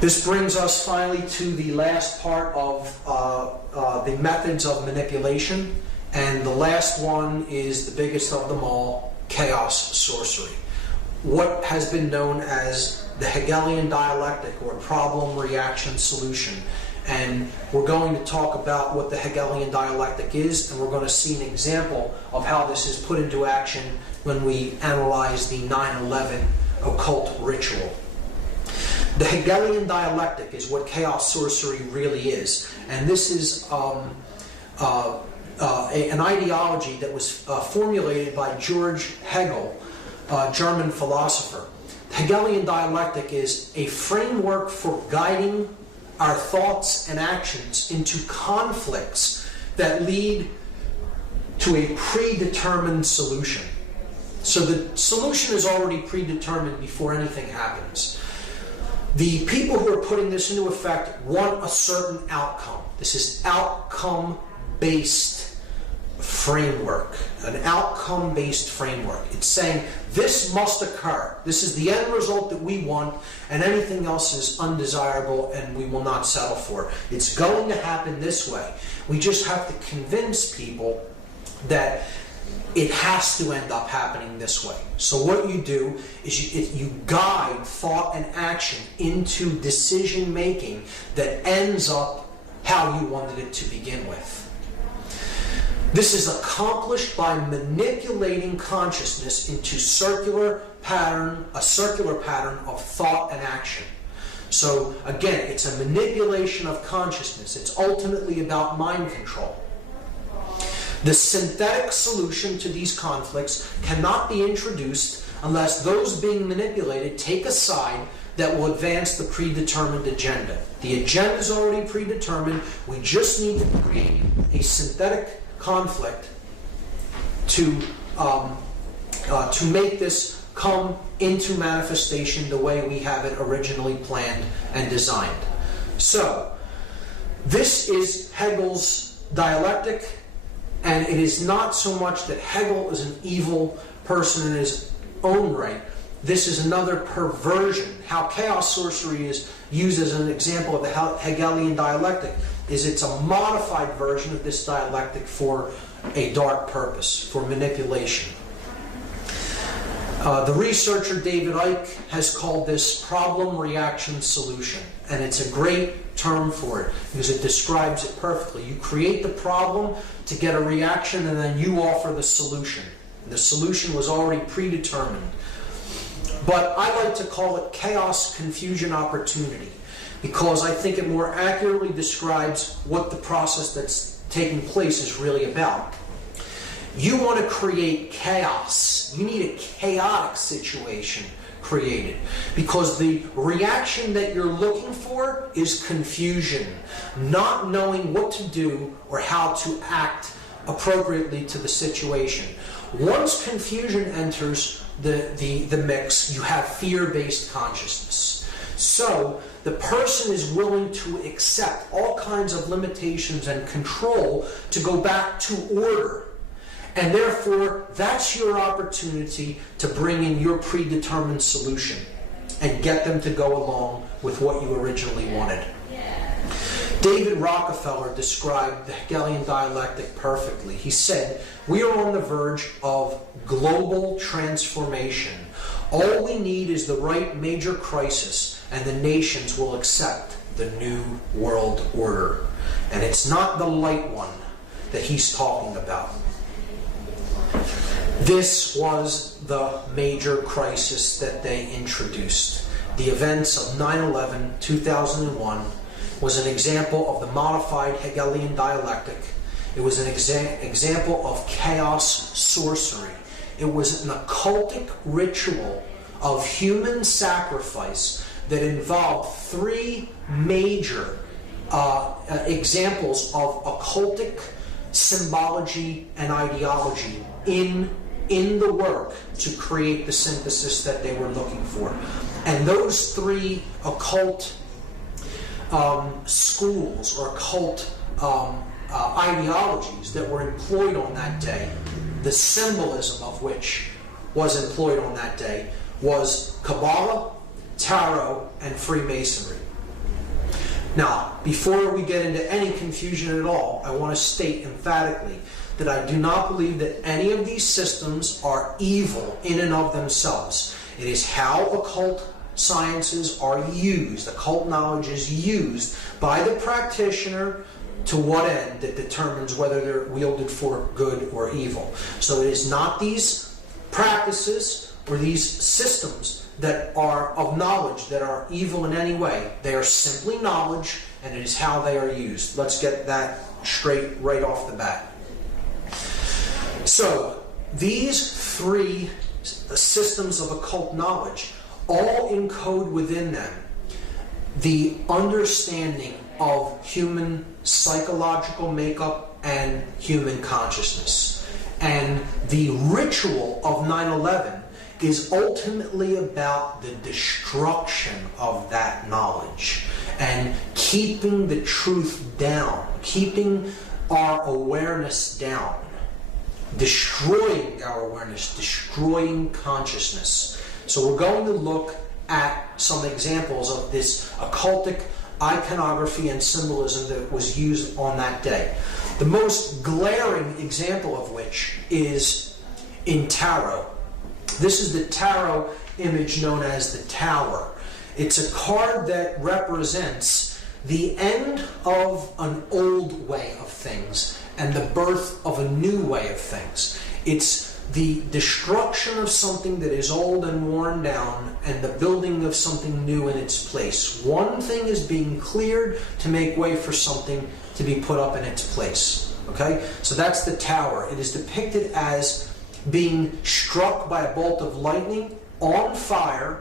This brings us finally to the last part of the methods of manipulation, and the last one is the biggest of them all, chaos sorcery. What has been known as the Hegelian dialectic, or problem, reaction, solution. And we're going to talk about what the Hegelian dialectic is, and we're going to see an example of how this is put into action when we analyze the 9/11 occult ritual. The Hegelian dialectic is what chaos sorcery really is, and this is an ideology that was formulated by George Hegel, a German philosopher. The Hegelian dialectic is a framework for guiding our thoughts and actions into conflicts that lead to a predetermined solution. So the solution is already predetermined before anything happens. The people who are putting this into effect want a certain outcome. This is outcome-based framework, an outcome-based framework. It's saying this must occur. This is the end result that we want, and anything else is undesirable and we will not settle for. It's going to happen this way. We just have to convince people that it has to end up happening this way. So what you do is you guide thought and action into decision making that ends up how you wanted it to begin with. This is accomplished by manipulating consciousness into a circular pattern of thought and action. So again, it's a manipulation of consciousness. It's ultimately about mind control. The synthetic solution to these conflicts cannot be introduced unless those being manipulated take a side that will advance the predetermined agenda. The agenda is already predetermined. We just need to create a synthetic conflict to make this come into manifestation the way we have it originally planned and designed. So, this is Hegel's dialectic, and it is not so much that Hegel is an evil person in his own right. This is another perversion. How chaos sorcery is used as an example of the Hegelian dialectic is it's a modified version of this dialectic for a dark purpose, for manipulation. The researcher David Icke has called this problem, reaction, solution. And it's a great term for it because it describes it perfectly. You create the problem to get a reaction, and then you offer the solution. The solution was already predetermined. But I like to call it chaos, confusion, opportunity, because I think it more accurately describes what the process that's taking place is really about. You want to create chaos. You need a chaotic situation created, because the reaction that you're looking for is confusion, not knowing what to do or how to act appropriately to the situation. Once confusion enters the mix, you have fear-based consciousness. So the person is willing to accept all kinds of limitations and control to go back to order. And therefore, that's your opportunity to bring in your predetermined solution and get them to go along with what you originally wanted. David Rockefeller described the Hegelian dialectic perfectly. He said, "We are on the verge of global transformation. All we need is the right major crisis, and the nations will accept the new world order." And it's not the light one that he's talking about. This was the major crisis that they introduced. The events of 9/11, 2001, was an example of the modified Hegelian dialectic. It was an example of chaos sorcery. It was an occultic ritual of human sacrifice that involved three major examples of occultic symbology and ideology in the work to create the synthesis that they were looking for. And those three occult schools or occult ideologies that were employed on that day, the symbolism of which was employed on that day, was Kabbalah, Tarot, and Freemasonry. Now, before we get into any confusion at all, I want to state emphatically that I do not believe that any of these systems are evil in and of themselves. It is how occult sciences are used, occult knowledge is used by the practitioner to what end that determines whether they're wielded for good or evil. So it is not these practices or these systems that are of knowledge that are evil in any way. They are simply knowledge, and it is how they are used. Let's get that straight right off the bat. So these three systems of occult knowledge all encode within them the understanding of human psychological makeup and human consciousness. And the ritual of 9/11 is ultimately about the destruction of that knowledge and keeping the truth down, keeping our awareness down, destroying our awareness, destroying consciousness. So we're going to look at some examples of this occultic iconography and symbolism that was used on that day. The most glaring example of which is in tarot. This is the tarot image known as the Tower. It's a card that represents the end of an old way of things and the birth of a new way of things. It's the destruction of something that is old and worn down and the building of something new in its place. One thing is being cleared to make way for something to be put up in its place. Okay? So that's the Tower. It is depicted as being struck by a bolt of lightning, on fire,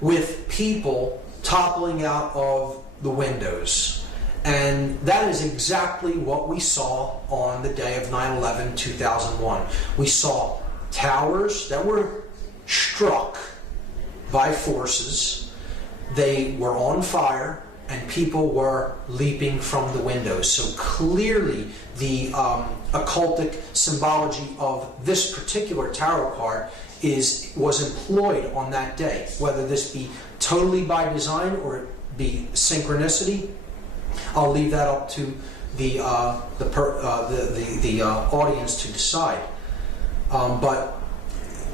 with people toppling out of the windows. And that is exactly what we saw on the day of 9/11, 2001. We saw towers that were struck by forces. They were on fire, and people were leaping from the windows. So clearly, the occultic symbology of this particular tarot card was employed on that day. Whether this be totally by design or it be synchronicity, I'll leave that up to the audience to decide. But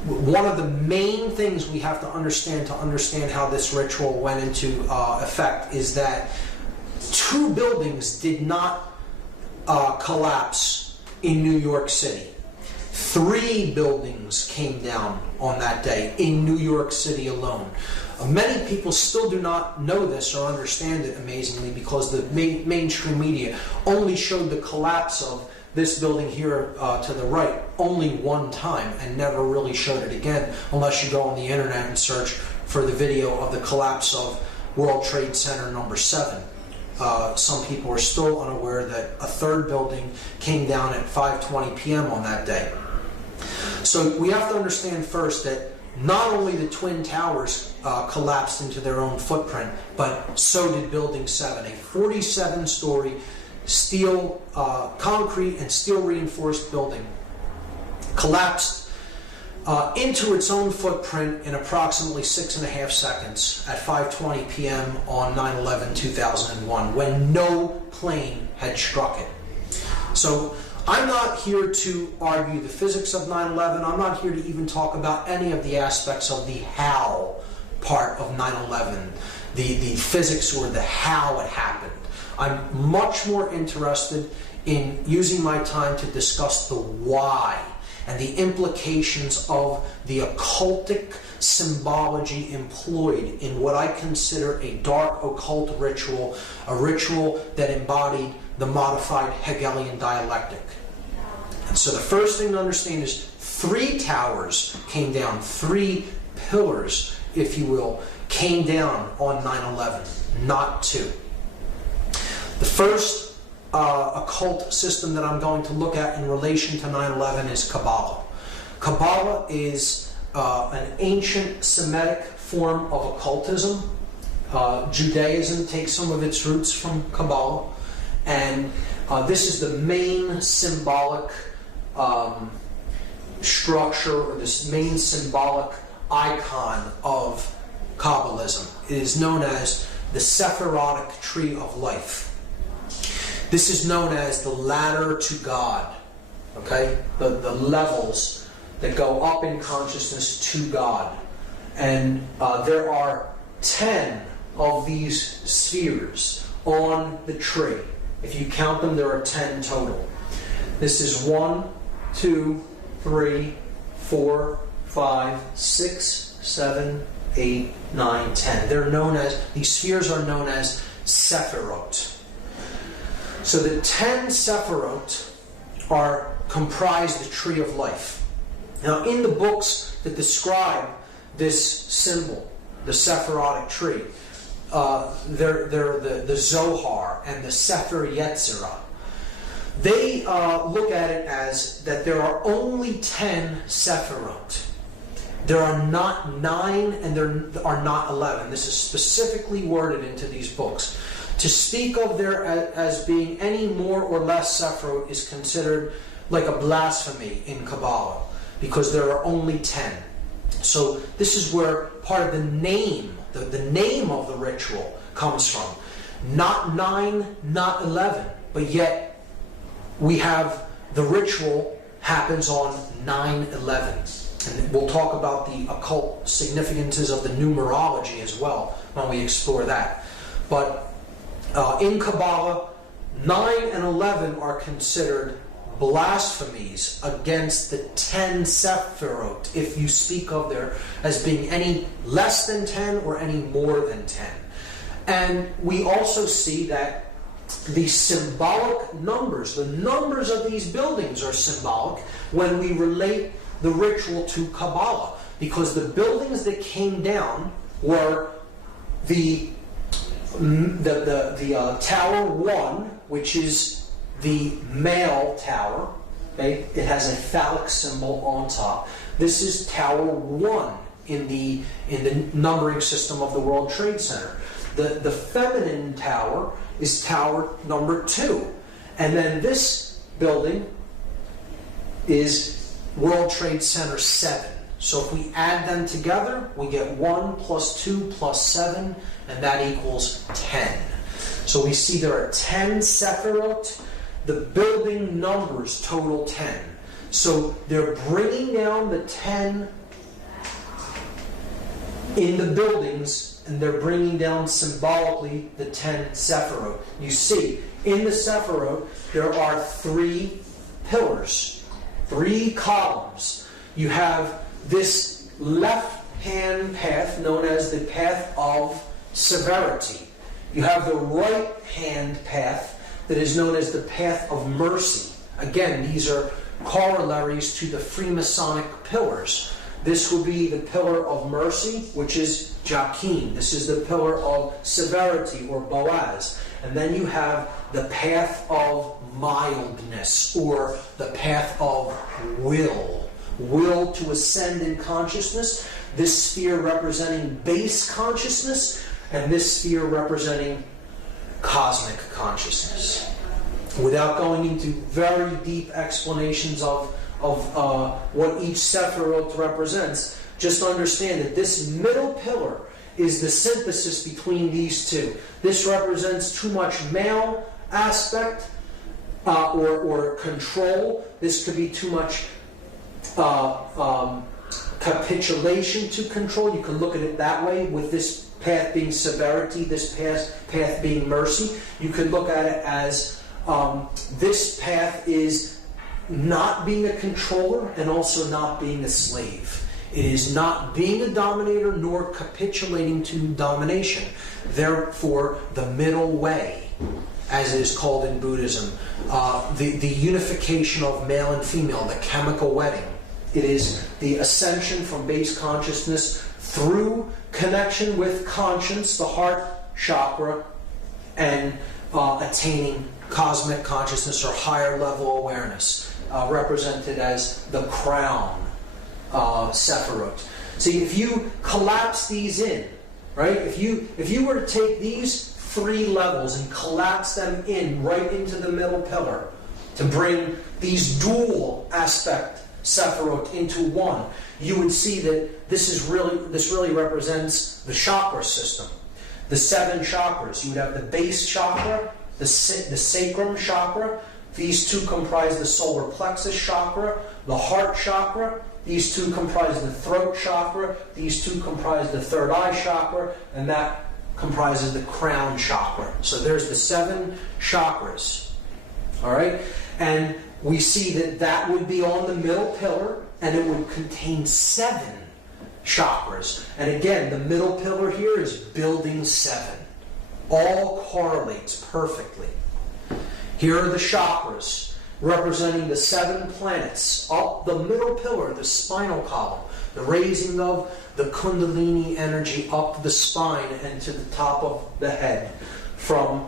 one of the main things we have to understand how this ritual went into effect is that two buildings did not collapse in New York City. 3 buildings came down on that day in New York City alone. Many people still do not know this or understand it, amazingly, because the mainstream media only showed the collapse of this building here to the right only one time and never really showed it again, unless you go on the internet and search for the video of the collapse of World Trade Center number 7. Some people are still unaware that a third building came down at 5:20 p.m. on that day. So we have to understand first that not only the Twin Towers collapsed into their own footprint, but so did Building 7, a 47-story steel, concrete and steel reinforced building, collapsed into its own footprint in approximately 6.5 seconds at 5:20 p.m. on 9/11/2001, when no plane had struck it. So I'm not here to argue the physics of 9/11. I'm not here to even talk about any of the aspects of the how part of 9/11, the physics or the how it happened. I'm much more interested in using my time to discuss the why and the implications of the occultic symbology employed in what I consider a dark occult ritual, a ritual that embodied the modified Hegelian dialectic. And so the first thing to understand is 3 towers came down, 3 pillars, if you will, came down on 9/11, not 2. The first occult system that I'm going to look at in relation to 9/11 is Kabbalah. Kabbalah is an ancient Semitic form of occultism. Judaism takes some of its roots from Kabbalah, and this is the main symbolic structure, or this main symbolic icon of Kabbalism. It is known as the Sephirotic tree of life. This is known as the ladder to God. Okay? The levels that go up in consciousness to God. And there are 10 of these spheres on the tree. If you count them, there are 10 total. This is 1, 2, 3, 4, 5, 6, 7, 8, 9, 10. They're known as, these spheres are known as Sephirot. So the 10 Sephirot comprise the tree of life. Now, in the books that describe this symbol, the Sephirotic tree, they're the Zohar and the Sefer Yetzirah. They look at it as that there are only 10 Sephirot. There are not 9 and there are not 11. This is specifically worded into these books. To speak of there as being any more or less Sephirot is considered like a blasphemy in Kabbalah, because there are only 10. So this is where part of the name, the name of the ritual comes from. Not 9, not 11, but yet we have the ritual happens on 9/11. And we'll talk about the occult significances of the numerology as well when we explore that. But in Kabbalah, 9 and 11 are considered blasphemies against the 10 Sephirot, if you speak of there as being any less than 10 or any more than 10. And we also see that the symbolic numbers, the numbers of these buildings are symbolic when we relate the ritual to Kabbalah, because the buildings that came down were the Tower 1, which is the male tower. Okay? It has a phallic symbol on top. This is Tower 1 in the numbering system of the World Trade Center. The feminine tower is tower number 2. And then this building is World Trade Center 7. So if we add them together, we get 1 plus 2 plus 7, and that equals 10. So we see there are 10 Sephirot. The building numbers total 10. So they're bringing down the 10 in the buildings, and they're bringing down symbolically the 10 Sephirot. You see, in the Sephirot, there are 3 pillars, 3 columns. You have this left-hand path known as the path of severity. You have the right-hand path that is known as the path of mercy. Again, these are corollaries to the Freemasonic pillars. This will be the pillar of mercy, which is Joachim. This is the pillar of severity, or Boaz. And then you have the path of mildness, or the path of will. Will to ascend in consciousness. This sphere representing base consciousness, and this sphere representing cosmic consciousness. Without going into very deep explanations of what each Sephirot represents, just understand that this middle pillar is the synthesis between these two. This represents too much male aspect or control. This could be too much capitulation to control. You can look at it that way, with this path being severity, this path being mercy. You could look at it as this path is not being a controller and also not being a slave. It is not being a dominator nor capitulating to domination. Therefore, the middle way, as it is called in Buddhism, the unification of male and female, the chemical wedding. It is the ascension from base consciousness through connection with conscience, the heart chakra, and attaining cosmic consciousness or higher level awareness, represented as the crown Sephirot. See, if you collapse these in, right? If you were to take these 3 levels and collapse them in right into the middle pillar to bring these dual aspect Sephirot into one, you would see that this really represents the chakra system. the 7 chakras. You would have the base chakra, the sacrum chakra. These two comprise the solar plexus chakra, the heart chakra. These two comprise the throat chakra. These two comprise the third eye chakra, and that comprises the crown chakra. So there's the 7 chakras. All right? And we see that that would be on the middle pillar, and it would contain 7 chakras. And again, the middle pillar here is building 7. All correlates perfectly. Here are the chakras representing the 7 planets. Up the middle pillar, the spinal column, the raising of the Kundalini energy up the spine and to the top of the head. From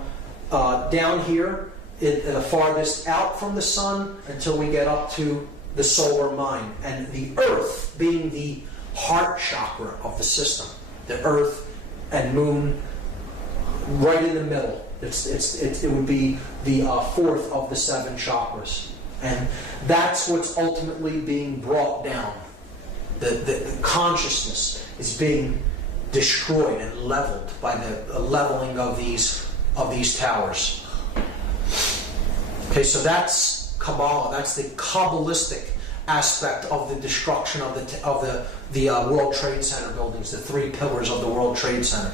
down here, the farthest out from the sun until we get up to the solar mind. And the earth being the heart chakra of the system. The earth and moon right in the middle. It would be the 4th of the 7 chakras. And that's what's ultimately being brought down. The consciousness is being destroyed and leveled by the leveling of these towers. Okay, so that's Kabbalah. That's the Kabbalistic aspect of the destruction of the World Trade Center buildings, the 3 pillars of the World Trade Center.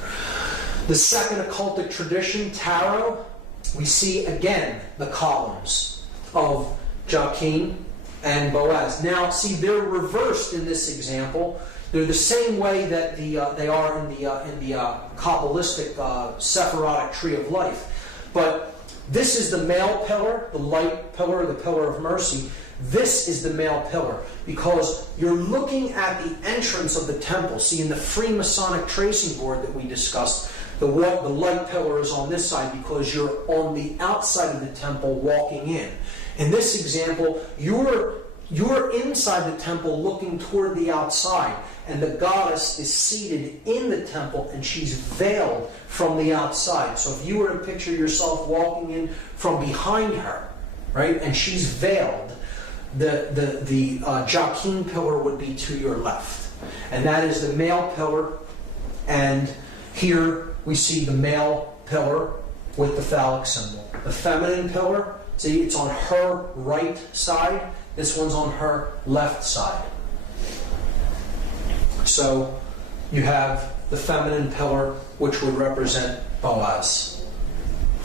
The second occultic tradition, tarot, we see again the columns of Joachim and Boaz. Now, see, they're reversed in this example. They're the same way that they are in the Kabbalistic Sephirotic tree of life. But this is the male pillar, the light pillar, the pillar of mercy. This is the male pillar because you're looking at the entrance of the temple. See, in the Freemasonic tracing board that we discussed, the light pillar is on this side because you're on the outside of the temple walking in. In this example, you're inside the temple looking toward the outside, and the goddess is seated in the temple and she's veiled from the outside. So if you were to picture yourself walking in from behind her, right, and she's veiled, the Joachim pillar would be to your left. And that is the male pillar, and here we see the male pillar with the phallic symbol. The feminine pillar, see, it's on her right side. This one's on her left side. So you have the feminine pillar, which would represent Boaz.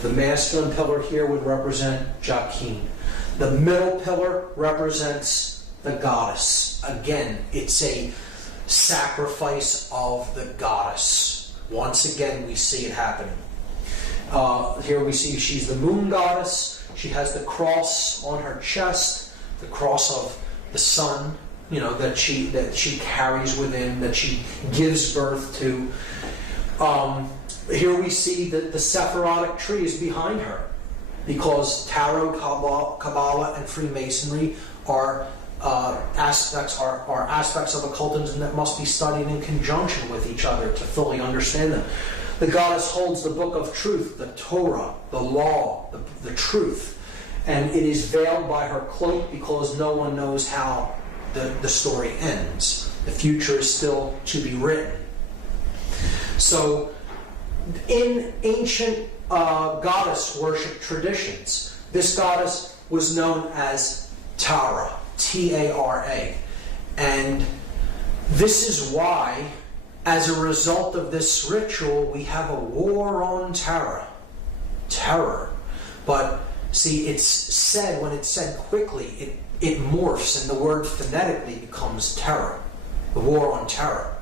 The masculine pillar here would represent Joachim. The middle pillar represents the goddess. Again, it's a sacrifice of the goddess. Once again, we see it happening. Here we see she's the moon goddess. She has the cross on her chest, the cross of the sun, that she carries within, that she gives birth to. Here we see that the Sephirotic tree is behind her, because Tarot, Kabbalah, and Freemasonry are aspects of occultism that must be studied in conjunction with each other to fully understand them. The goddess holds the book of truth, the Torah, the law, the truth, and it is veiled by her cloak because no one knows how the story ends. The future is still to be written. So, in ancient goddess worship traditions, this goddess was known as Tara, T-A-R-A. And this is why, as a result of this ritual, we have a war on Tara. Terror. But, see, it's said, when it's said quickly, it morphs, and the word phonetically becomes terror. The war on terror.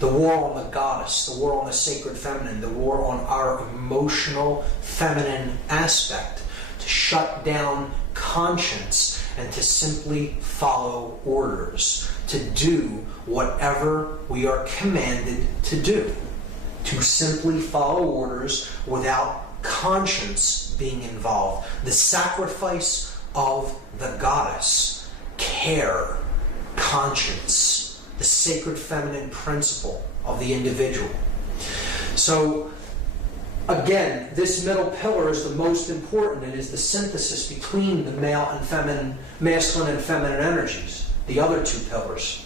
The war on the goddess, the war on the sacred feminine, the war on our emotional feminine aspect, to shut down conscience and to simply follow orders, to do whatever we are commanded to do, to simply follow orders without conscience being involved. The sacrifice of the goddess, care, conscience, the sacred feminine principle of the individual. So, again, this middle pillar is the most important. It is the synthesis between the masculine and feminine energies, the other 2 pillars.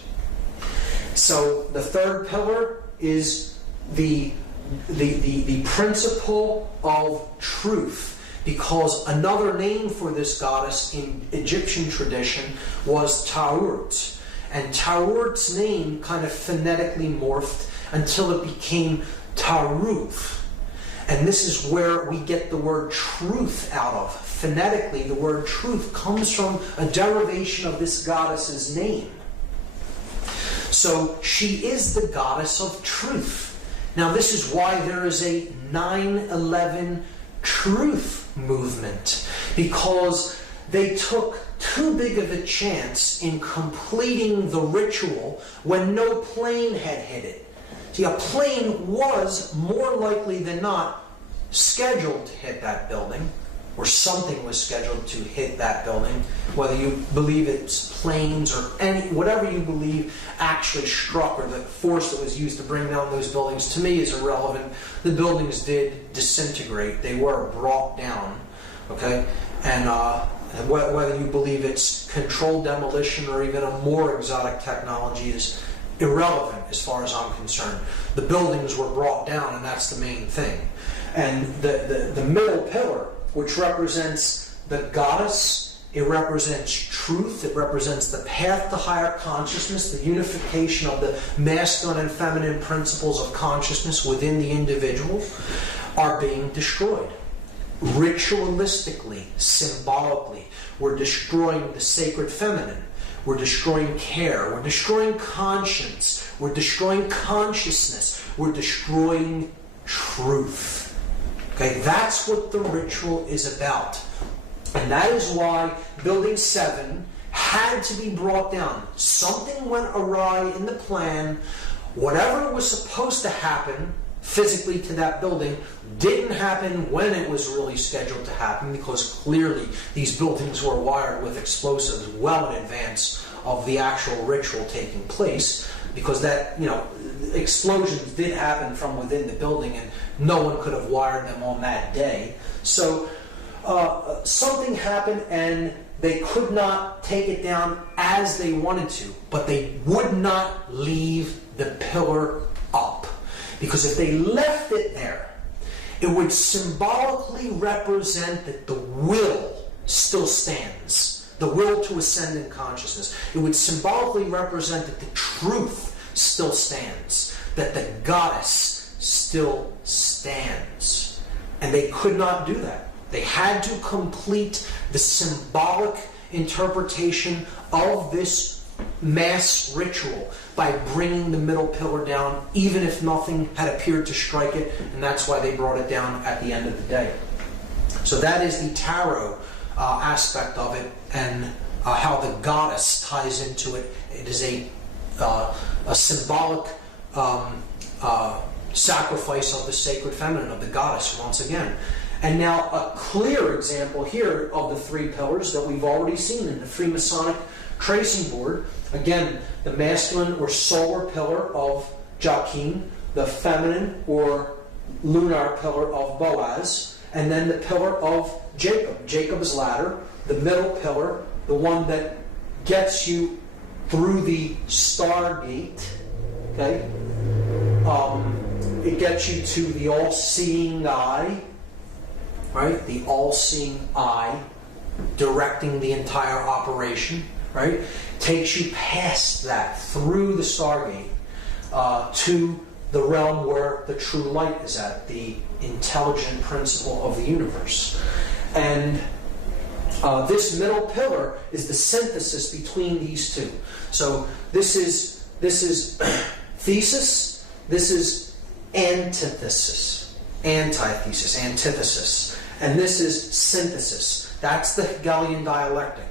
So, the third pillar is the the principle of truth, because another name for this goddess in Egyptian tradition was Taurt. And Taurt's name kind of phonetically morphed until it became Taruth. And this is where we get the word truth out of. Phonetically, the word truth comes from a derivation of this goddess's name. So she is the goddess of truth. Now this is why there is a 9/11 truth movement, because they took too big of a chance in completing the ritual when no plane had hit it. See, a plane was more likely than not scheduled to hit that building, or something was scheduled to hit that building, whether you believe it's planes or whatever you believe actually struck, or the force that was used to bring down those buildings, to me is irrelevant. The buildings did disintegrate. They were brought down, okay? And whether you believe it's controlled demolition or even a more exotic technology is irrelevant as far as I'm concerned. The buildings were brought down, and that's the main thing. And the middle pillar, which represents the goddess, it represents truth, it represents the path to higher consciousness, the unification of the masculine and feminine principles of consciousness within the individual, are being destroyed. Ritualistically, symbolically, we're destroying the sacred feminine. We're destroying care. We're destroying conscience. We're destroying consciousness. We're destroying truth. Okay, that's what the ritual is about. And that is why Building 7 had to be brought down. Something went awry in the plan. Whatever was supposed to happen physically to that building didn't happen when it was really scheduled to happen, because clearly these buildings were wired with explosives well in advance of the actual ritual taking place, because that, explosions did happen from within the building and no one could have wired them on that day. So something happened and they could not take it down as they wanted to, but they would not leave the pillar up. Because if they left it there, it would symbolically represent that the will still stands. The will to ascend in consciousness. It would symbolically represent that the truth still stands. That the goddess still stands. And they could not do that. They had to complete the symbolic interpretation of this mass ritual by bringing the middle pillar down, even if nothing had appeared to strike it, and that's why they brought it down at the end of the day. So that is the tarot aspect of it, and how the goddess ties into it. It is a symbolic sacrifice of the sacred feminine, of the goddess, once again. And now a clear example here of the three pillars that we've already seen in the Freemasonic tracing board. Again, the masculine or solar pillar of Joachim, the feminine or lunar pillar of Boaz, and then the pillar of Jacob, Jacob's ladder, the middle pillar, the one that gets you through the stargate. Okay, it gets you to the all-seeing eye, right? The all-seeing eye, directing the entire operation. Right? Takes you past that, through the stargate, to the realm where the true light is at, the intelligent principle of the universe. And this middle pillar is the synthesis between these two. So this is thesis, this is antithesis, antithesis, and this is synthesis. That's the Hegelian dialectic.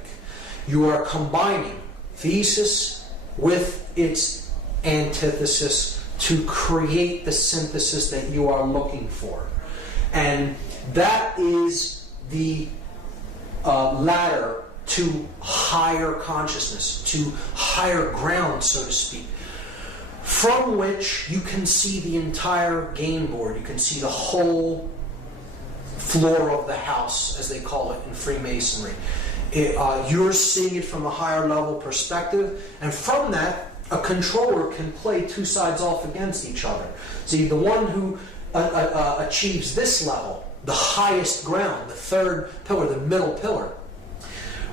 You are combining thesis with its antithesis to create the synthesis that you are looking for. And that is the ladder to higher consciousness, to higher ground, so to speak, from which you can see the entire game board. You can see the whole floor of the house, as they call it in Freemasonry. You're seeing it from a higher level perspective, and from that, a controller can play two sides off against each other. See, the one who achieves this level, the highest ground, the third pillar, the middle pillar,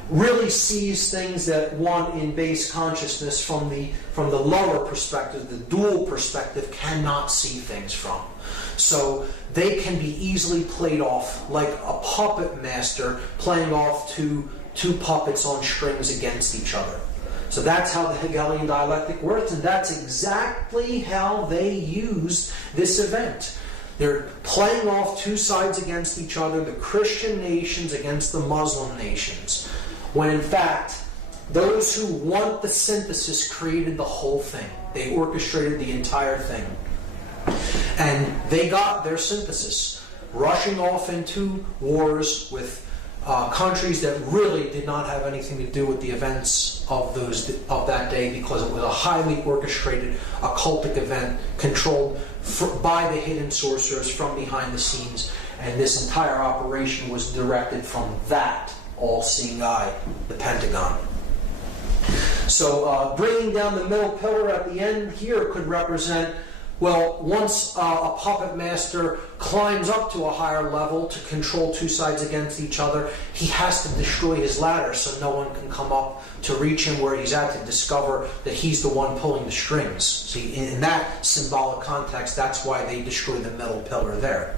really sees things that one in base consciousness from the lower perspective, the dual perspective, cannot see things from. So they can be easily played off like a puppet master playing off two puppets on strings against each other. So that's how the Hegelian dialectic works, and that's exactly how they used this event. They're playing off two sides against each other, the Christian nations against the Muslim nations, when in fact, those who want the synthesis created the whole thing. They orchestrated the entire thing. And they got their synthesis, rushing off into wars with countries that really did not have anything to do with the events of that day, because it was a highly orchestrated occultic event controlled by the hidden sorcerers from behind the scenes, and this entire operation was directed from that all-seeing eye, the Pentagon. So bringing down the middle pillar at the end here could represent, well, once a puppet master climbs up to a higher level to control two sides against each other, he has to destroy his ladder so no one can come up to reach him where he's at to discover that he's the one pulling the strings. See, in that symbolic context, that's why they destroy the middle pillar there.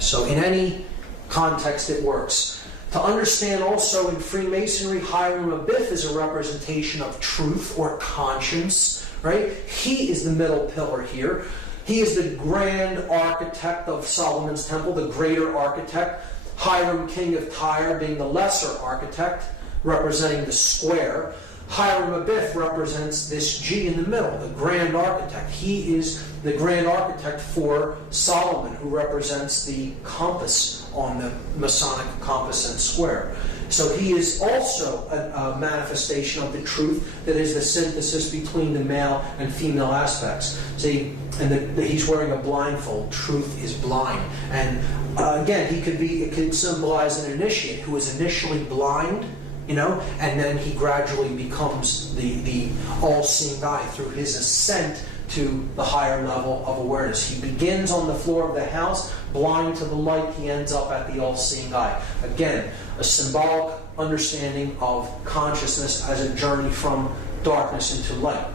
So in any context, it works. To understand also in Freemasonry, Hiram Abiff is a representation of truth or conscience, right? He is the middle pillar here. He is the grand architect of Solomon's temple, the greater architect. Hiram, king of Tyre, being the lesser architect, representing the square. Hiram Abiff represents this G in the middle, the grand architect. He is the grand architect for Solomon, who represents the compass on the Masonic compass and square. So he is also a manifestation of the truth that is the synthesis between the male and female aspects. See, and he's wearing a blindfold. Truth is blind. And again, it could symbolize an initiate who is initially blind, and then he gradually becomes the all-seeing eye through his ascent to the higher level of awareness. He begins on the floor of the house, blind to the light. He ends up at the all-seeing eye. Again, a symbolic understanding of consciousness as a journey from darkness into light.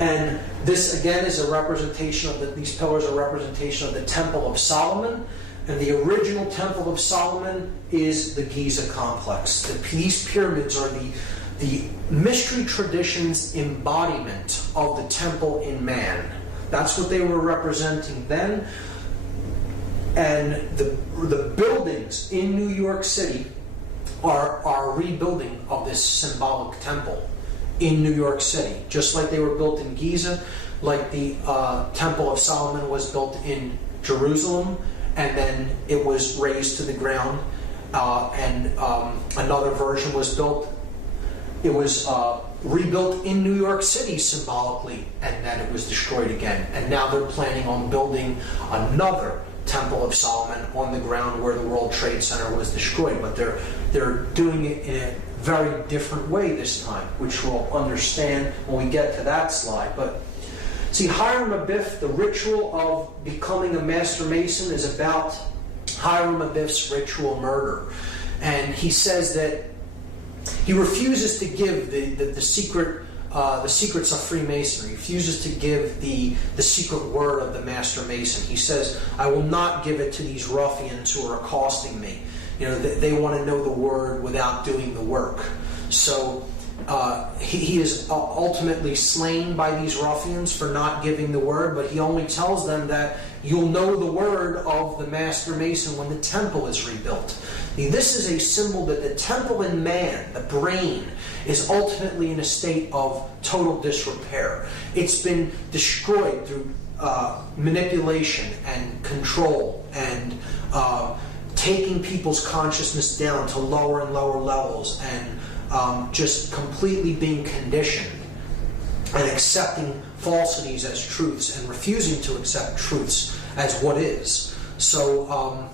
And this, again, is a representation of these pillars are a representation of the Temple of Solomon. And the original Temple of Solomon is the Giza complex. These pyramids are the mystery tradition's embodiment of the temple in man. That's what they were representing then. And the buildings in New York City are a rebuilding of this symbolic temple in New York City. Just like they were built in Giza, like the Temple of Solomon was built in Jerusalem, and then it was razed to the ground, and another version was built. It was rebuilt in New York City symbolically, and then it was destroyed again. And now they're planning on building another Temple of Solomon on the ground where the World Trade Center was destroyed. But they're doing it in a very different way this time, which we'll understand when we get to that slide. But see, Hiram Abiff, the ritual of becoming a Master Mason is about Hiram Abiff's ritual murder. And he says that he refuses to give the secrets of Freemasonry. He refuses to give the secret word of the Master Mason. He says, I will not give it to these ruffians who are accosting me. They want to know the word without doing the work. So he is ultimately slain by these ruffians for not giving the word, but he only tells them that you'll know the word of the Master Mason when the temple is rebuilt. This is a symbol that the temple in man, the brain, is ultimately in a state of total disrepair. It's been destroyed through manipulation and control and taking people's consciousness down to lower and lower levels, and just completely being conditioned and accepting falsities as truths and refusing to accept truths as what is. So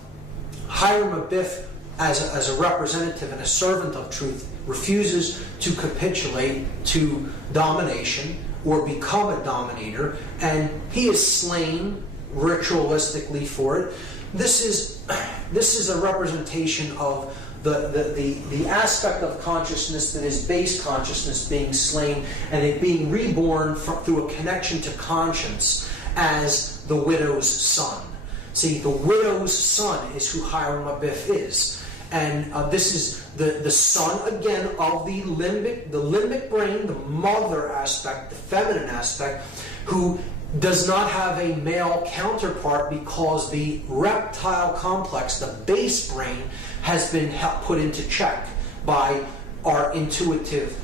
Hiram Abiff, as a representative and a servant of truth, refuses to capitulate to domination or become a dominator, and he is slain ritualistically for it. This is a representation of the aspect of consciousness that is base consciousness being slain and it being reborn through a connection to conscience as the widow's son. See, the widow's son is who Hiram Abiff is. And this is the son, again, of the limbic brain, the mother aspect, the feminine aspect, who does not have a male counterpart because the reptile complex, the base brain, has been put into check by our intuitive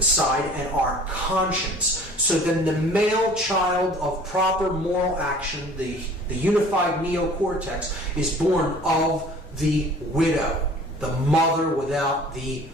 side and our conscience. So then the male child of proper moral action, the unified neocortex, is born of the widow, the mother without the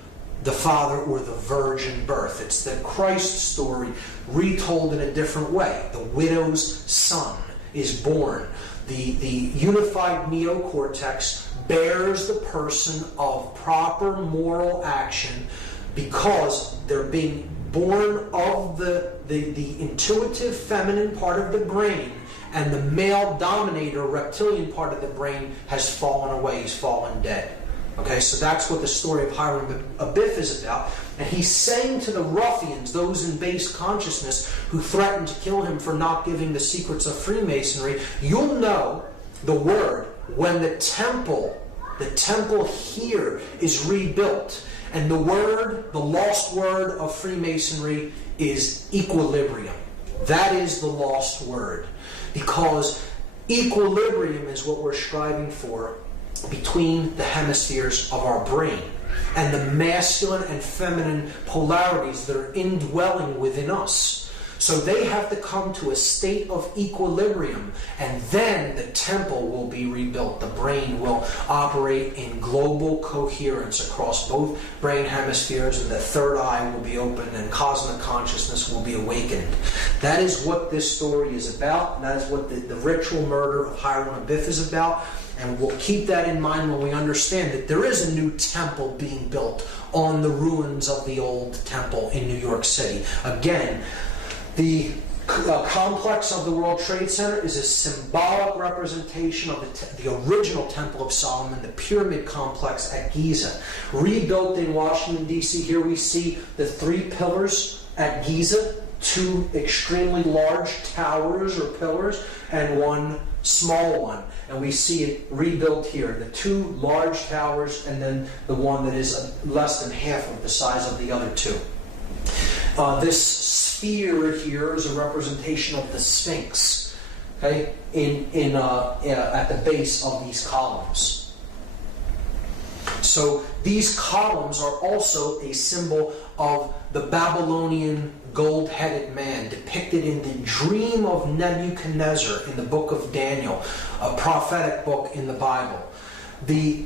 father or the virgin birth. It's the Christ story retold in a different way. The widow's son is born. The unified neocortex bears the person of proper moral action because they're being born of the intuitive feminine part of the brain, and the male dominator reptilian part of the brain has fallen away. He's fallen dead. Okay, so that's what the story of Hiram Abiff is about. And he's saying to the ruffians, those in base consciousness who threatened to kill him for not giving the secrets of Freemasonry, you'll know the word when the temple here is rebuilt. And the word, the lost word of Freemasonry is equilibrium. That is the lost word. Because equilibrium is what we're striving for between the hemispheres of our brain and the masculine and feminine polarities that are indwelling within us. So they have to come to a state of equilibrium, and then the temple will be rebuilt. The brain will operate in global coherence across both brain hemispheres, and the third eye will be opened, and cosmic consciousness will be awakened. That is what this story is about, and that is what the ritual murder of Hiram Abiff is about. And we'll keep that in mind when we understand that there is a new temple being built on the ruins of the old temple in New York City. Again, the complex of the World Trade Center is a symbolic representation of the original Temple of Solomon, the pyramid complex at Giza. Rebuilt in Washington, D.C., here we see the 3 pillars at Giza, 2 extremely large towers or pillars, and 1 small one. And we see it rebuilt here, the 2 large towers and then the one that is less than half of the size of the other 2. This sphere here is a representation of the Sphinx, okay, at the base of these columns. So these columns are also a symbol of the Babylonian gold-headed man depicted in the dream of Nebuchadnezzar in the book of Daniel, a prophetic book in the Bible. The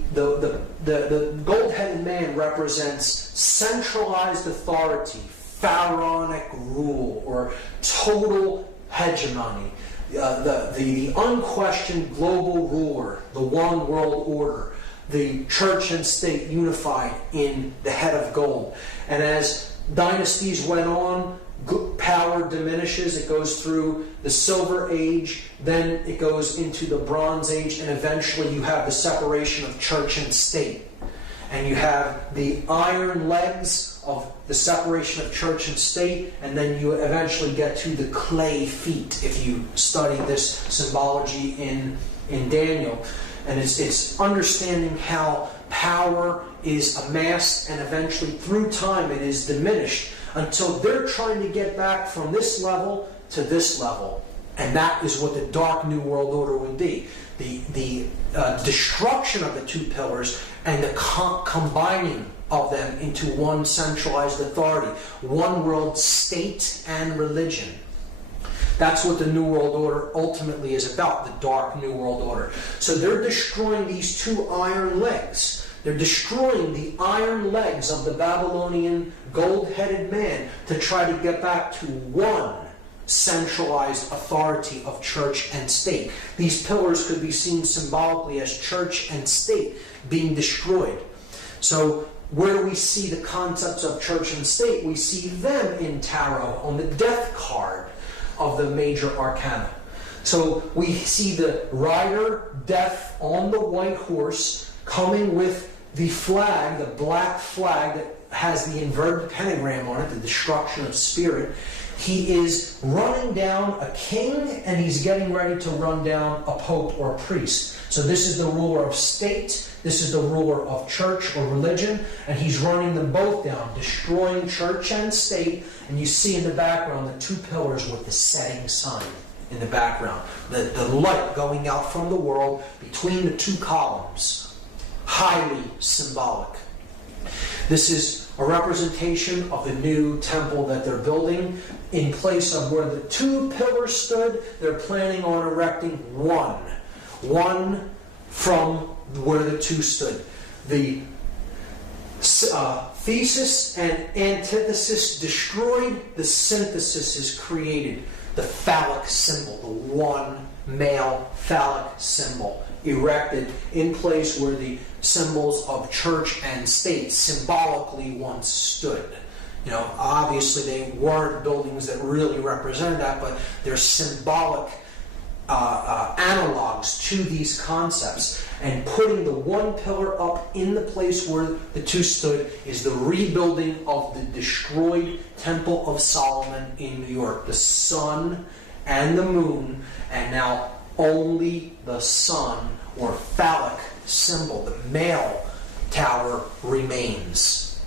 gold-headed man represents centralized authority, pharaonic rule, or total hegemony, the unquestioned global ruler, the one world order, the church and state unified in the head of gold. And as dynasties went on, power diminishes. It goes through the Silver Age, then it goes into the Bronze Age, and eventually you have the separation of church and state. And you have the iron legs of the separation of church and state, and then you eventually get to the clay feet if you study this symbology in Daniel. And it's understanding how power is amassed, and eventually through time it is diminished until they're trying to get back from this level to this level. And that is what the Dark New World Order would be. The destruction of the 2 pillars and the combining of them into one centralized authority, one world state and religion. That's what the New World Order ultimately is about, the Dark New World Order. So they're destroying these 2 iron legs. They're destroying the iron legs of the Babylonian gold-headed man to try to get back to one centralized authority of church and state. These pillars could be seen symbolically as church and state being destroyed. So where do we see the concepts of church and state? We see them in tarot on the death card of the major arcana. So we see the rider, death, on the white horse, coming with the flag, the black flag that has the inverted pentagram on it, the destruction of spirit. He is running down a king, and he's getting ready to run down a pope or a priest. So this is the ruler of state, this is the ruler of church or religion, and he's running them both down, destroying church and state. And you see in the background the two pillars with the setting sun in the background. The light going out from the world between the two columns. Highly symbolic. This is a representation of the new temple that they're building. In place of where the two pillars stood, they're planning on erecting one from where the two stood. The thesis and antithesis destroyed, the synthesis is created. The phallic symbol, the one male phallic symbol, erected in place where the symbols of church and state symbolically once stood. Obviously they weren't buildings that really represent that, but they're symbolic analogs to these concepts. And putting the one pillar up in the place where the two stood is the rebuilding of the destroyed Temple of Solomon in New York. The sun and the moon, and now only the sun, or phallic symbol, the male tower, remains.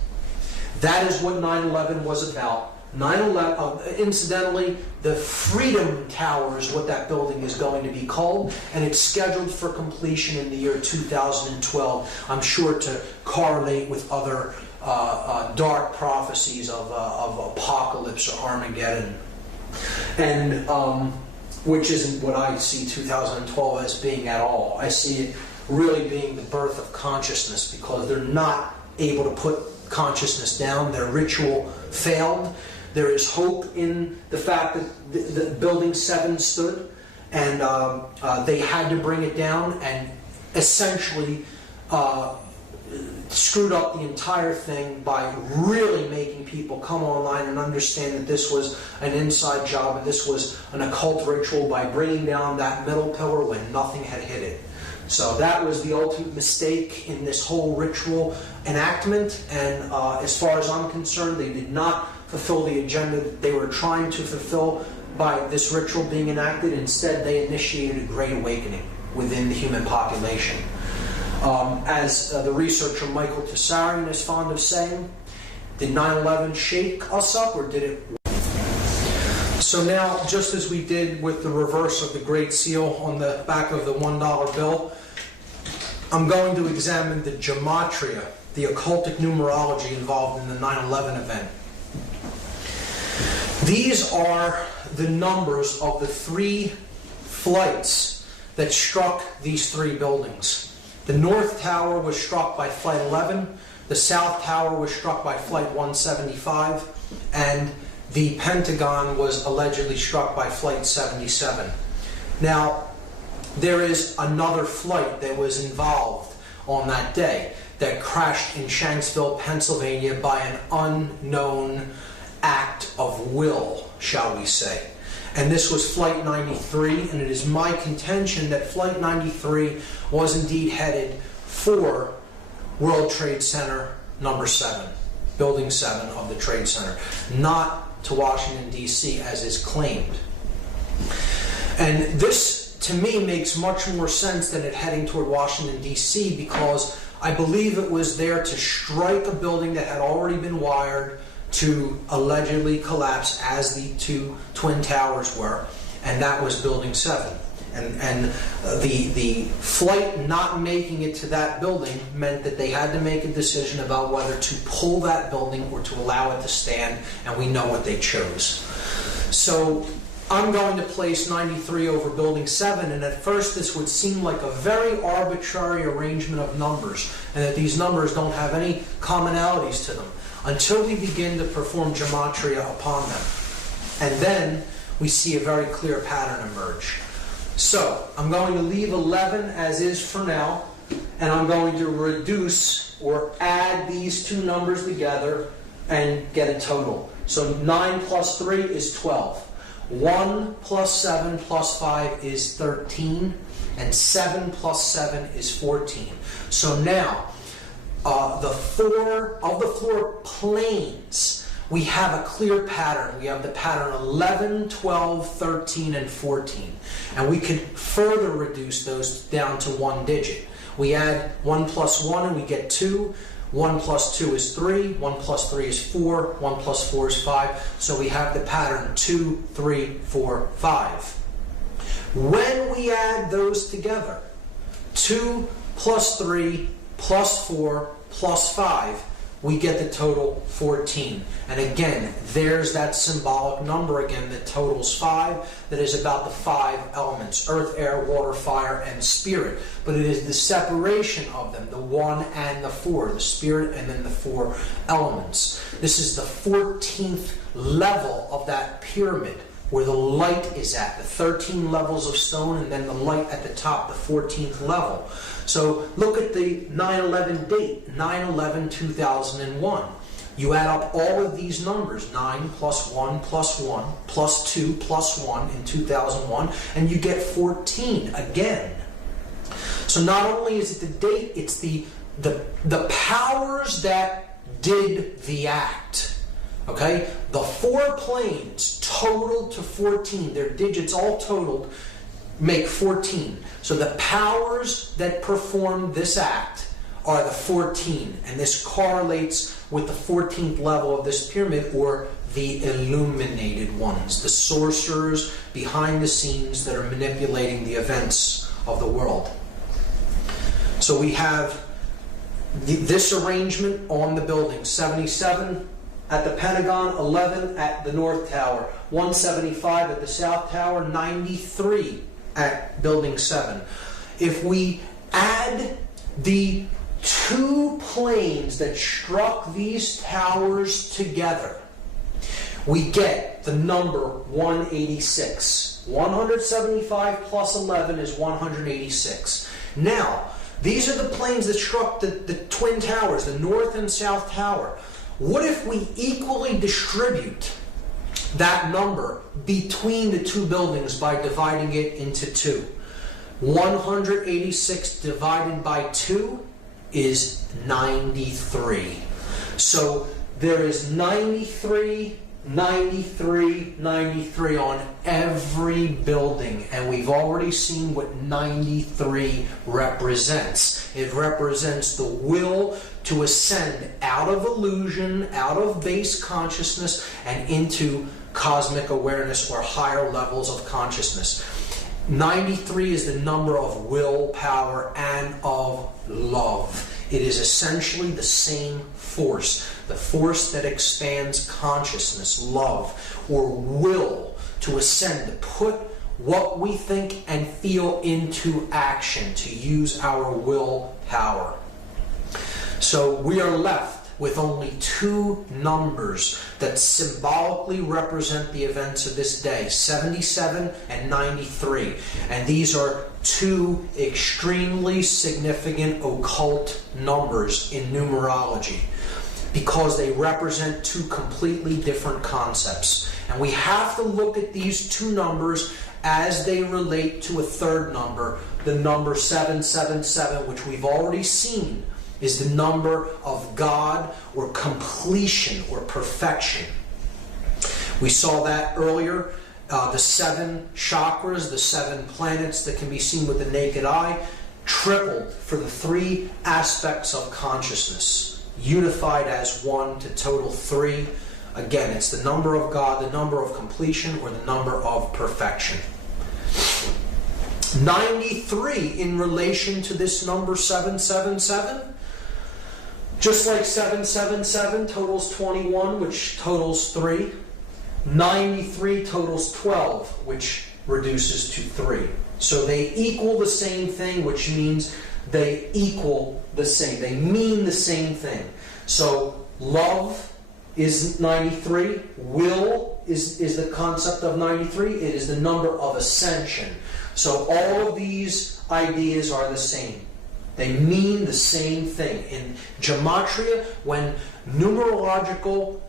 That is what 9/11 was about. 9/11, incidentally, the Freedom Tower is what that building is going to be called, and it's scheduled for completion in the year 2012. I'm sure to correlate with other dark prophecies of apocalypse or Armageddon, and which isn't what I see 2012 as being at all. I see it really being the birth of consciousness, because they're not able to put consciousness down. Their ritual failed. There is hope in the fact that the Building 7 stood, and they had to bring it down and essentially screwed up the entire thing by really making people come online and understand that this was an inside job and this was an occult ritual, by bringing down that middle pillar when nothing had hit it. So that was the ultimate mistake in this whole ritual enactment, and as far as I'm concerned, they did not fulfill the agenda that they were trying to fulfill by this ritual being enacted. Instead, they initiated a great awakening within the human population. As the researcher Michael Tessarian is fond of saying, did 9/11 shake us up, or did it? So now, just as we did with the reverse of the Great Seal on the back of the $1 bill, I'm going to examine the gematria, the occultic numerology involved in the 9/11 event. These are the numbers of the three flights that struck these three buildings. The North Tower was struck by Flight 11, the South Tower was struck by Flight 175, and the Pentagon was allegedly struck by Flight 77. Now, there is another flight that was involved on that day that crashed in Shanksville, Pennsylvania by an unknown act of will, shall we say. And this was Flight 93, and it is my contention that Flight 93 was indeed headed for World Trade Center number 7, Building 7 of the Trade Center, not to Washington, D.C., as is claimed. And this, to me, makes much more sense than it heading toward Washington, D.C., because I believe it was there to strike a building that had already been wired to allegedly collapse, as the two twin towers were, and that was Building 7. And the flight not making it to that building meant that they had to make a decision about whether to pull that building or to allow it to stand, and we know what they chose. So I'm going to place 93 over Building 7, and at first this would seem like a very arbitrary arrangement of numbers, and that these numbers don't have any commonalities to them, until we begin to perform gematria upon them. And then we see a very clear pattern emerge. So, I'm going to leave 11 as is for now, and I'm going to reduce or add these two numbers together and get a total. So 9 plus 3 is 12. 1 plus 7 plus 5 is 13, and 7 plus 7 is 14. So now, the floor planes, we have a clear pattern. We have the pattern 11, 12, 13, and 14. And we could further reduce those down to one digit. We add 1 plus 1 and we get 2. 1 plus 2 is 3. 1 plus 3 is 4. 1 plus 4 is 5. So we have the pattern 2, 3, 4, 5. When we add those together, 2 plus 3 plus 4 plus 5, we get the total 14. And again, there's that symbolic number again that totals 5, that is about the 5 elements: earth, air, water, fire, and spirit. But it is the separation of them, the 1 and the 4, the spirit and then the 4 elements. This is the 14th level of that pyramid, where the light is at, the 13 levels of stone, and then the light at the top, the 14th level. So look at the 9/11 date, 9/11/2001. You add up all of these numbers, 9 plus 1 plus 1 plus 2 plus 1 in 2001, and you get 14 again. So not only is it the date, it's the powers that did the act. Okay? The 4 planes totaled to 14. Their digits all totaled make 14. So the powers that perform this act are the 14. And this correlates with the 14th level of this pyramid, or the illuminated ones, the sorcerers behind the scenes that are manipulating the events of the world. So we have this arrangement on the building: 77 at the Pentagon, 11 at the North Tower, 175 at the South Tower, 93 at Building 7. If we add the 2 planes that struck these towers together, we get the number 186. 175 plus 11 is 186. Now, these are the planes that struck the twin towers, the North and South Tower. What if we equally distribute that number between the 2 buildings by dividing it into 2? 186 divided by 2 is 93. So there is 93, 93, 93 on every building, and we've already seen what 93 represents. It represents the will to ascend out of illusion, out of base consciousness, and into cosmic awareness, or higher levels of consciousness. 93 is the number of willpower and of love. It is essentially the same force, the force that expands consciousness, love, or will to ascend, to put what we think and feel into action, to use our willpower. So we are left with only 2 numbers that symbolically represent the events of this day: 77 and 93. And these are 2 extremely significant occult numbers in numerology, because they represent 2 completely different concepts. And we have to look at these 2 numbers as they relate to a third number, the number 777, which we've already seen is the number of God, or completion, or perfection. We saw that earlier. The 7 chakras, the 7 planets that can be seen with the naked eye, tripled for the 3 aspects of consciousness, unified as 1 to total 3. Again, it's the number of God, the number of completion, or the number of perfection. 93 in relation to this number 777. Just like 777 totals 21, which totals 3, 93 totals 12, which reduces to 3. So they equal the same thing, which means they equal the same. They mean the same thing. So love is 93. Will is the concept of 93. It is the number of ascension. So all of these ideas are the same. They mean the same thing. In gematria, when numerological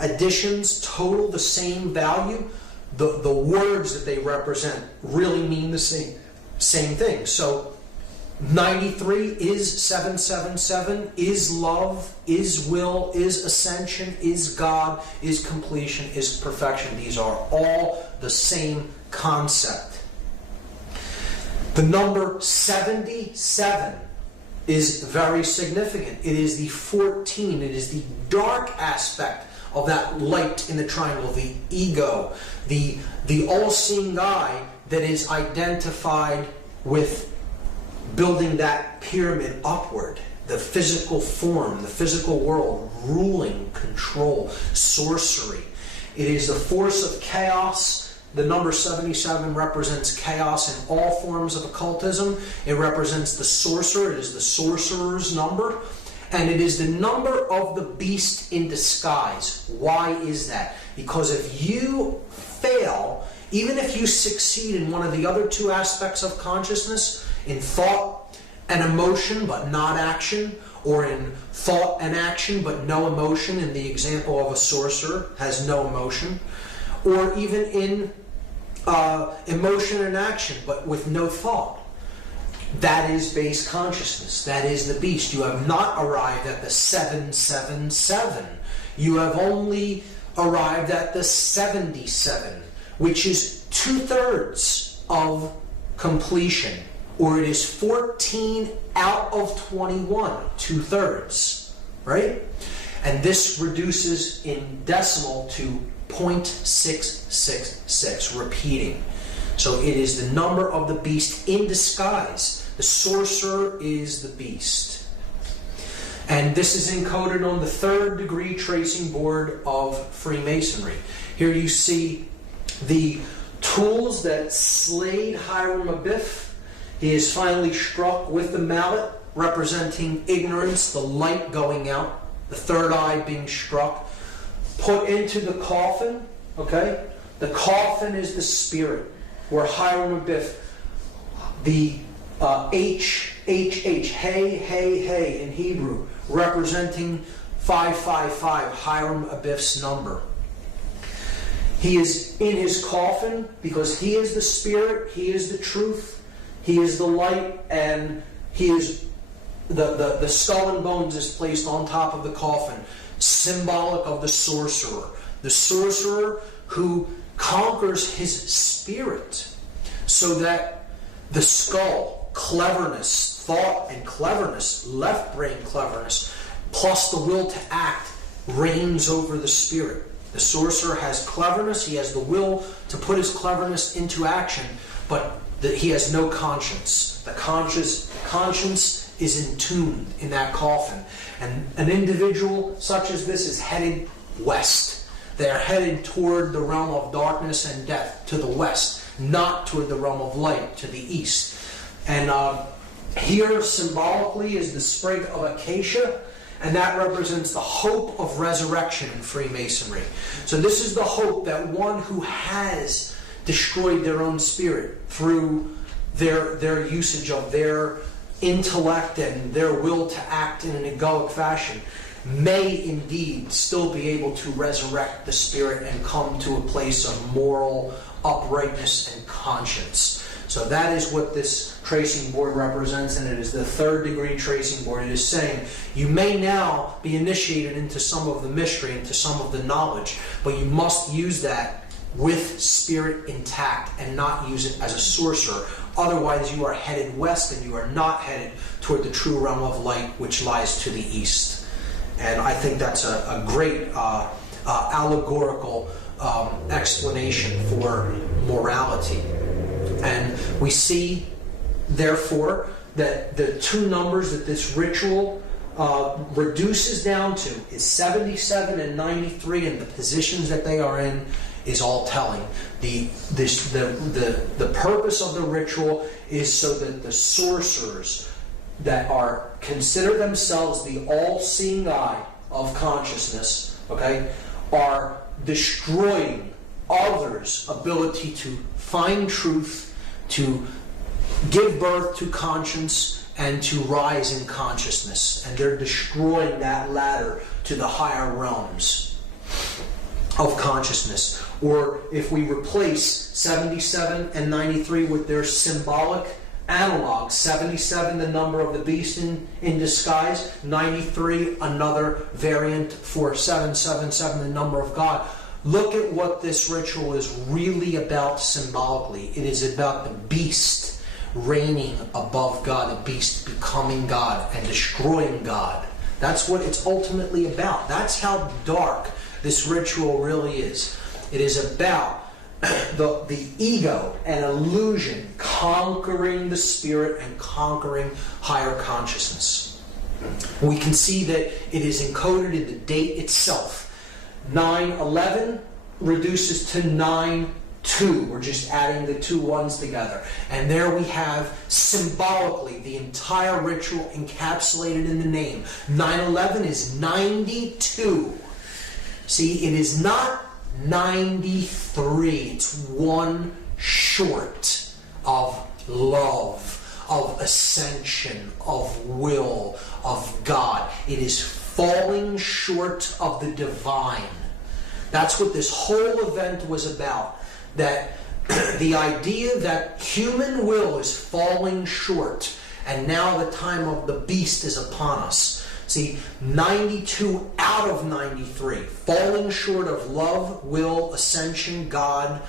additions total the same value, the words that they represent really mean the same thing. So 93 is 777, is love, is will, is ascension, is God, is completion, is perfection. These are all the same concept. The number 77 is very significant. It is the 14. It is the dark aspect of that light in the triangle, the ego, the all-seeing eye that is identified with building that pyramid upward, the physical form, the physical world, ruling, control, sorcery. It is the force of chaos. The number 77 represents chaos in all forms of occultism. It represents the sorcerer. It is the sorcerer's number. And it is the number of the beast in disguise. Why is that? Because if you fail, even if you succeed in one of the other two aspects of consciousness, in thought and emotion but not action, or in thought and action but no emotion, in the example of a sorcerer, has no emotion, or even in emotion and action but with no thought, that is base consciousness. That is the beast. You have not arrived at the 777. You have only arrived at the 77, which is 2/3 of completion. Or it is 14 out of 21, 2/3, right? And this reduces in decimal to 0.666, repeating. So it is the number of the beast in disguise. The sorcerer is the beast. And this is encoded on the 3rd degree tracing board of Freemasonry. Here you see the tools that slayed Hiram Abiff. He is finally struck with the mallet, representing ignorance, the light going out, the third eye being struck, put into the coffin, okay? The coffin is the spirit, where Hiram Abiff, the HHH, hey in Hebrew, representing 555, Hiram Abiff's number. He is in his coffin because he is the spirit, he is the truth, he is the light, and he is the skull and bones is placed on top of the coffin, symbolic of the sorcerer. The sorcerer who conquers his spirit so that the skull, cleverness, thought and cleverness, left brain cleverness, plus the will to act, reigns over the spirit. The sorcerer has cleverness, he has the will to put his cleverness into action, but he has no conscience. The conscience is entombed in that coffin. And an individual such as this is headed west. They are headed toward the realm of darkness and death, to the west, not toward the realm of light, to the east. And here symbolically is the sprig of acacia, and that represents the hope of resurrection in Freemasonry. So this is the hope that one who has destroyed their own spirit through their usage of their intellect and their will to act in an egoic fashion may indeed still be able to resurrect the spirit and come to a place of moral uprightness and conscience. So that is what this tracing board represents, and it is the 3rd degree tracing board. It is saying you may now be initiated into some of the mystery, into some of the knowledge, but you must use that with spirit intact and not use it as a sorcerer. Otherwise you are headed west and you are not headed toward the true realm of light, which lies to the east. And I think that's a great allegorical explanation for morality. And we see, therefore, that the two numbers that this ritual reduces down to is 77 and 93, and the positions that they are in is all telling. The purpose of the ritual is so that the sorcerers that are consider themselves the all-seeing eye of consciousness, okay, are destroying others' ability to find truth, to give birth to conscience, and to rise in consciousness. And they're destroying that ladder to the higher realms. of consciousness. Or if we replace 77 and 93 with their symbolic analog, 77 the number of the beast in disguise, 93 another variant for 777 the number of God. Look at what this ritual is really about symbolically. It is about the beast reigning above God, the beast becoming God and destroying God. That's what it's ultimately about. That's how dark this ritual really is. It is about the ego and illusion conquering the spirit and conquering higher consciousness. We can see that it is encoded in the date itself. 9/11 reduces to 9/2. We're just adding the two ones together. And there we have symbolically the entire ritual encapsulated in the name. 9/11 is 92. See, it is not 93. It's one short of love, of ascension, of will, of God. It is falling short of the divine. That's what this whole event was about. That the idea that human will is falling short, and now the time of the beast is upon us. See, 92 out of 93, falling short of love, will, ascension, God,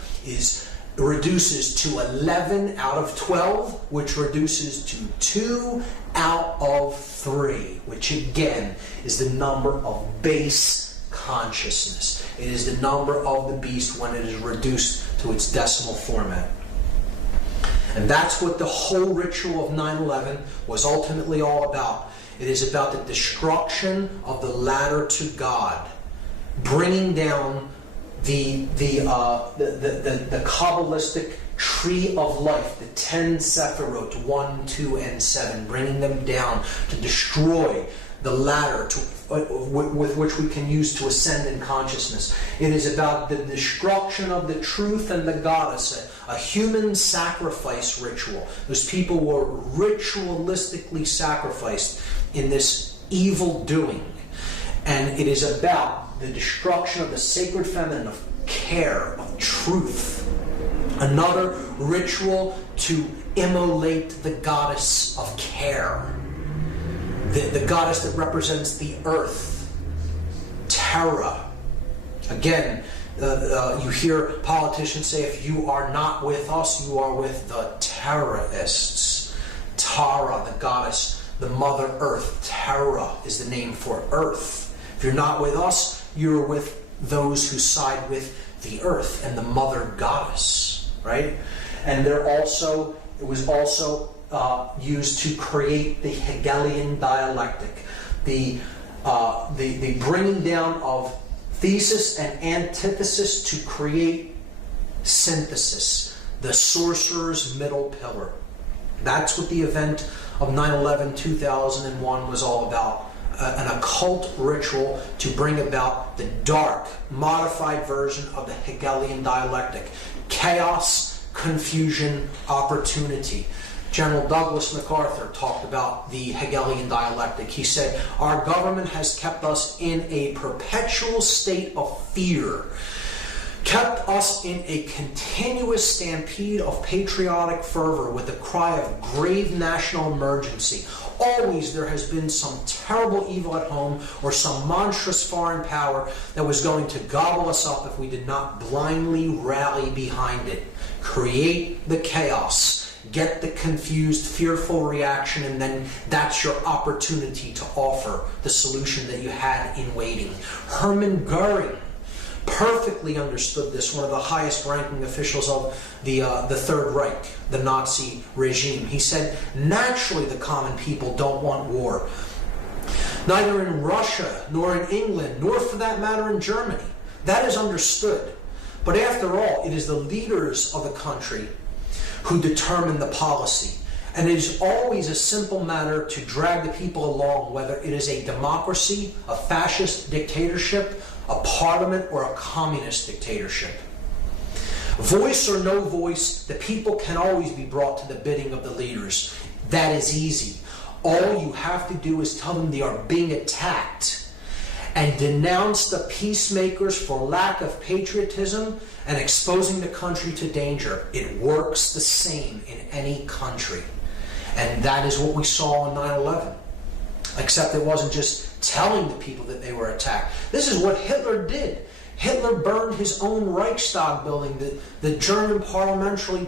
reduces to 11 out of 12, which reduces to 2 out of 3, which again is the number of base consciousness. It is the number of the beast when it is reduced to its decimal format. And that's what the whole ritual of 9/11 was ultimately all about. It is about the destruction of the ladder to God, bringing down the Kabbalistic tree of life, the 10 Sephirot, 1, 2, and 7, bringing them down to destroy the ladder with which we can use to ascend in consciousness. It is about the destruction of the truth and the goddess, a human sacrifice ritual. Those people were ritualistically sacrificed in this evil doing. And it is about the destruction of the sacred feminine, of care, of truth. Another ritual to immolate the goddess of care. The goddess that represents the earth, Terra. Again, you hear politicians say, if you are not with us, you are with the terrorists. Tara, the goddess, the Mother Earth. Terra is the name for earth. If you're not with us, you're with those who side with the earth and the Mother Goddess, right? And it was also used to create the Hegelian dialectic, the bringing down of thesis and antithesis to create synthesis, the sorcerer's middle pillar. That's what the event of 9/11/2001 was all about. An occult ritual to bring about the dark, modified version of the Hegelian dialectic. Chaos, confusion, opportunity. General Douglas MacArthur talked about the Hegelian dialectic. He said, our government has kept us in a perpetual state of fear, kept us in a continuous stampede of patriotic fervor with a cry of grave national emergency. Always there has been some terrible evil at home or some monstrous foreign power that was going to gobble us up if we did not blindly rally behind it. Create the chaos. Get the confused, fearful reaction, and then that's your opportunity to offer the solution that you had in waiting. Hermann Goering perfectly understood this, one of the highest ranking officials of the Third Reich, the Nazi regime. He said, naturally the common people don't want war. Neither in Russia, nor in England, nor for that matter in Germany. That is understood. But after all, it is the leaders of the country who determine the policy. And it is always a simple matter to drag the people along, whether it is a democracy, a fascist dictatorship, a parliament, or a communist dictatorship. Voice or no voice, the people can always be brought to the bidding of the leaders. That is easy. All you have to do is tell them they are being attacked and denounced the peacemakers for lack of patriotism and exposing the country to danger. It works the same in any country. And that is what we saw on 9/11. Except it wasn't just telling the people that they were attacked. This is what Hitler did. Hitler burned his own Reichstag building, the German parliamentary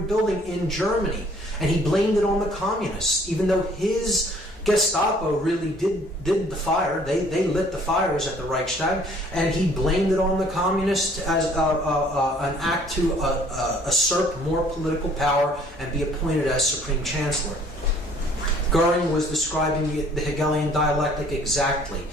building in Germany. And he blamed it on the communists, even though his Gestapo really did the fire. They lit the fires at the Reichstag, and he blamed it on the communists as an act to usurp more political power and be appointed as Supreme Chancellor. Goering was describing the Hegelian dialectic exactly.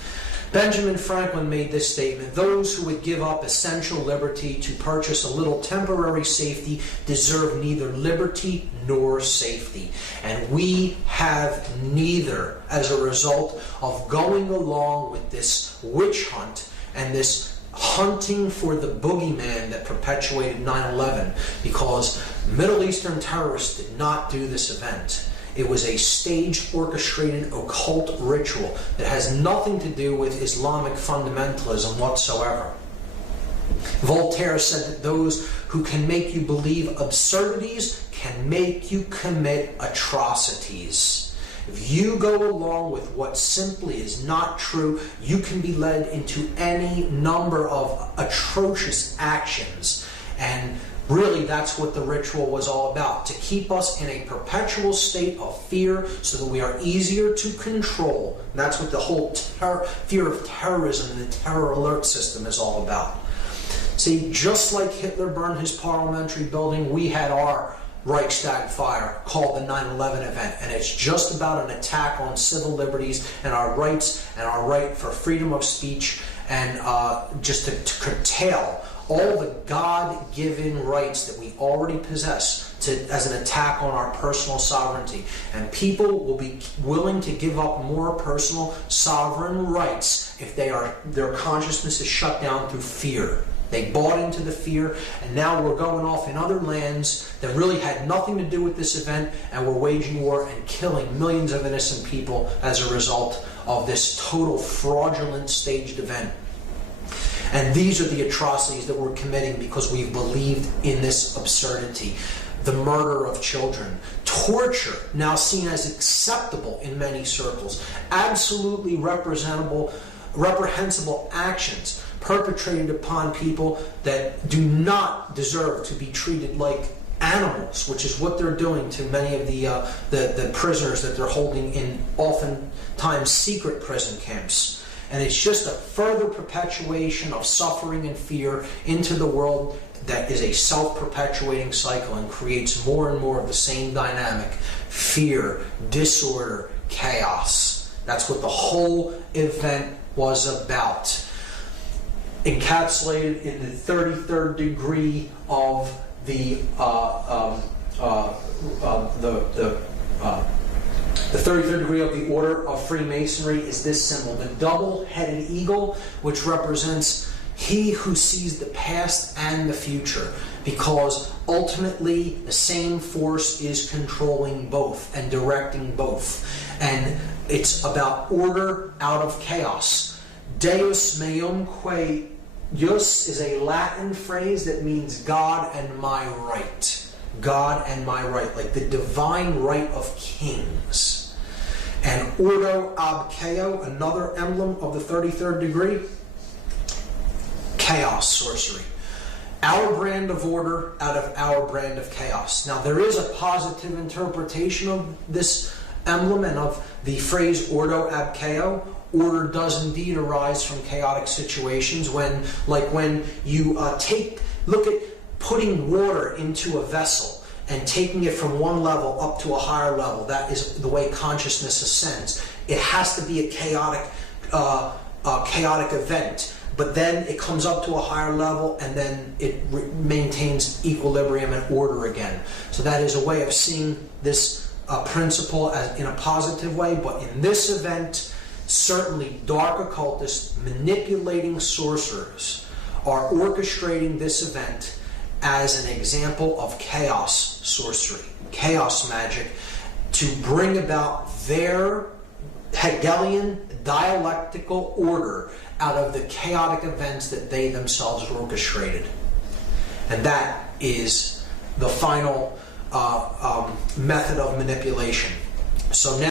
Benjamin Franklin made this statement: those who would give up essential liberty to purchase a little temporary safety deserve neither liberty nor safety. And we have neither as a result of going along with this witch hunt and this hunting for the boogeyman that perpetuated 9/11, because Middle Eastern terrorists did not do this event. It was a staged, orchestrated, occult ritual that has nothing to do with Islamic fundamentalism whatsoever. Voltaire said that those who can make you believe absurdities can make you commit atrocities. If you go along with what simply is not true, you can be led into any number of atrocious actions. And really, that's what the ritual was all about, to keep us in a perpetual state of fear so that we are easier to control. And that's what the whole fear of terrorism and the terror alert system is all about. See, just like Hitler burned his parliamentary building, we had our Reichstag fire called the 9/11 event, and it's just about an attack on civil liberties and our rights and our right for freedom of speech, and just to curtail all the God-given rights that we already possess as an attack on our personal sovereignty. And people will be willing to give up more personal sovereign rights if their consciousness is shut down through fear. They bought into the fear, and now we're going off in other lands that really had nothing to do with this event, and we're waging war and killing millions of innocent people as a result of this total fraudulent staged event. And these are the atrocities that we're committing because we've believed in this absurdity. The murder of children, torture, now seen as acceptable in many circles, absolutely reprehensible actions perpetrated upon people that do not deserve to be treated like animals, which is what they're doing to many of the prisoners that they're holding in oftentimes secret prison camps. And it's just a further perpetuation of suffering and fear into the world that is a self-perpetuating cycle and creates more and more of the same dynamic: fear, disorder, chaos. That's what the whole event was about. Encapsulated in the 33rd degree of the 33rd degree of the Order of Freemasonry is this symbol, the double-headed eagle, which represents he who sees the past and the future, because ultimately the same force is controlling both and directing both. And it's about order out of chaos. Deus meum quae Deus is a Latin phrase that means God and my right. God and my right, like the divine right of kings. And ordo ab chaos, another emblem of the 33rd degree, chaos, sorcery. Our brand of order out of our brand of chaos. Now, there is a positive interpretation of this emblem and of the phrase ordo ab chaos. Order does indeed arise from chaotic situations when you look at putting water into a vessel and taking it from one level up to a higher level. That is the way consciousness ascends. It has to be a chaotic event, but then it comes up to a higher level and then it maintains equilibrium and order again. So that is a way of seeing this principle as in a positive way, but in this event, certainly dark occultists manipulating sorcerers are orchestrating this event as an example of chaos sorcery, chaos magic, to bring about their Hegelian dialectical order out of the chaotic events that they themselves orchestrated. And that is the final method of manipulation. So now